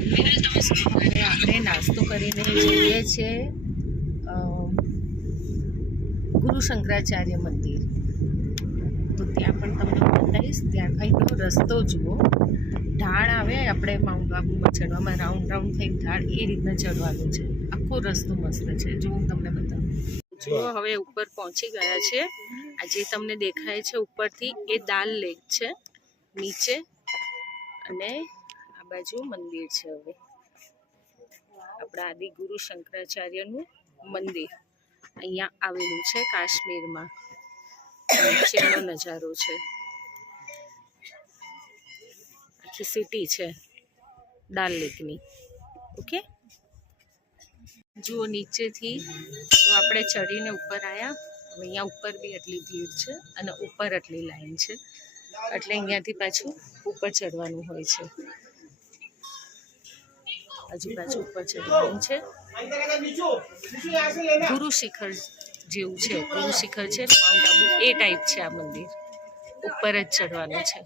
હવે આપણે નાસ્તો કરીને જઈએ છીએ ગુરુ શંકરાચાર્ય મંદિર. તો ત્યાં પણ તમને બતાવીશ. ત્યાં અહીંનો રસ્તો જુઓ, ઢાળ આવે આપણે માઉન્ટ આબુમાં ચડવામાં, રાઉન્ડ રાઉન્ડ થઈને ઢાળ એ રીતના ચડવાનું છે. આખો રસ્તો મસ્ત છે, જો હું તમને બતાવું. જુઓ હવે ઉપર પહોંચી ગયા છે. આ જે તમને દેખાય છે ઉપરથી એ દાલ લેક છે નીચે, અને આ બાજુ મંદિર છે. હવે આપણા આદિ ગુરુ શંકરાચાર્યનું મંદિર અહીંયા આવેલું છે કાશ્મીરમાં. નીચેનો નજારો છે, આખી સિટી છે દાલ લેકની. ઓકે, જુઓ નીચેથી તો આપણે ચડીને ઉપર આવ્યા. અહીંયા ઉપર બી આટલી ભીડ છે અને ઉપર આટલી લાઈન છે, એટલે અહીંયાથી પાછું ઉપર ચડવાનું હોય છે. હજુ પાછું ઉપર ચડવાનું છે. ગુરુ શિખર જેવું છે, ગુરુ શિખર છે માઉન્ટ આબુ, એ ટાઈપ છે આ મંદિર. ઉપર જ ચડવાનું છે.